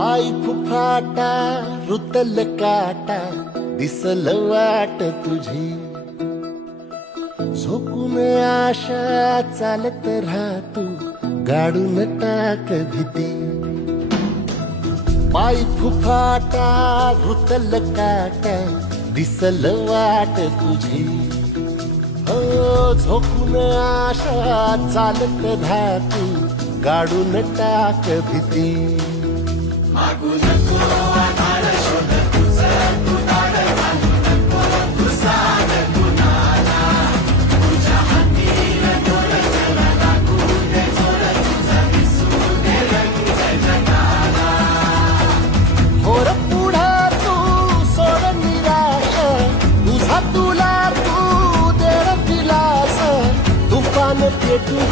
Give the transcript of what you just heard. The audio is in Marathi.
पाय फुफाटा रुतल काटा दिसल वाट तुझी झोकून आशा चालत राहतू गाडून टाक भीती पाय फुफाटा रुतल काटा दिसल वाट तुझी हो झोकून आशा चालत राहतू गाडून टाक भीती मागू नको आधार शोध तुझं तू दाड घालू नको तू साग कुणाला तुझ्या हातीन दोर जरा लागू दे जोर तुझा दिसू दे रंग जगाला होर पुढं तू सोड निराश तुझा तुला तू दे दिलास तुफान पेटू